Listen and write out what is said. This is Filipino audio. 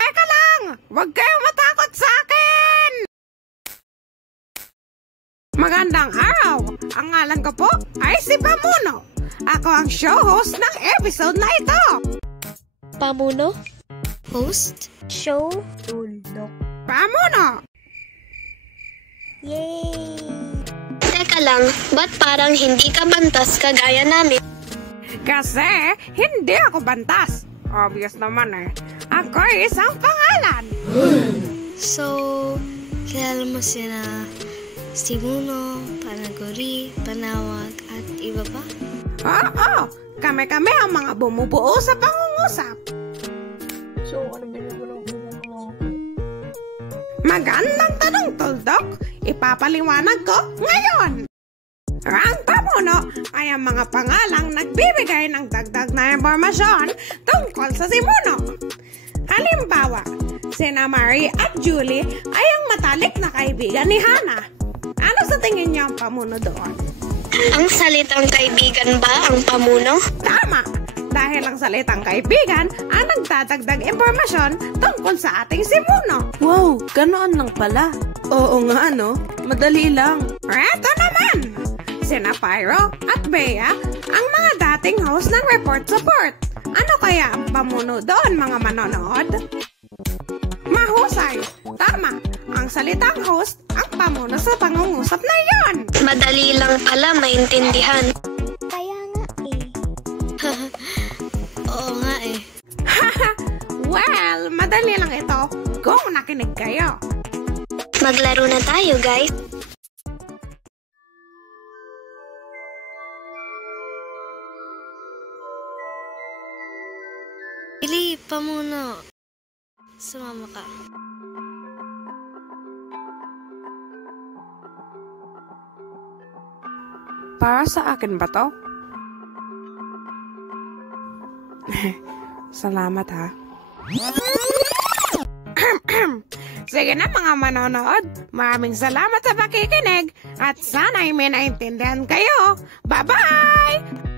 Teka lang! Huwag kayong matakot sa akin! Magandang araw! Ang ngalan ko po ay si Pamuno. Ako ang show host ng episode na ito. Pamuno? Host? Show? Tulog. Pamuno! Yay! Teka lang, ba't parang hindi ka bantas kagaya namin? Kasi hindi ako bantas. Obvious naman eh. Ako ay isang pangalan. So, kilala mo sila Simuno, Panaguri, Panawag, at iba pa? Oo, kami-kami ang mga bumubuo sa pangungusap. So, ano binigyan mo? Magandang tanong, Tuldok. Ipapaliwanag ko ngayon. Ang Pamuno ay ang mga pangalang nagbibigay ng dagdag na impormasyon tungkol sa Simuno. Halimbawa, sina Marie at Julie ay ang matalik na kaibigan ni Hannah. Ano sa tingin niyo ang Pamuno doon? Ang salitang kaibigan ba ang pamuno? Tama! Dahil ang salitang kaibigan ang nagdadagdag impormasyon tungkol sa ating Simuno. Wow, ganoon lang pala. Oo nga, no? Madali lang. Eto naman! Sina Pyro at Bea ang mga dating host ng Report Support. Ano kaya ang Pamuno doon, mga manonood? Mahusay! Tama! Ang salitang host ang pamuno sa pangungusap na iyon. Madali lang pala maintindihan. Kaya nga eh. Oo nga eh. Well, madali lang ito kung nakinig kayo. Maglaro na tayo, guys. Ili, Pamuno. Sumama ka. Para sa akin ba to? Salamat ha. Sige na mga manonood. Maraming salamat sa pakikinig at sana'y may naintindihan kayo. Bye-bye!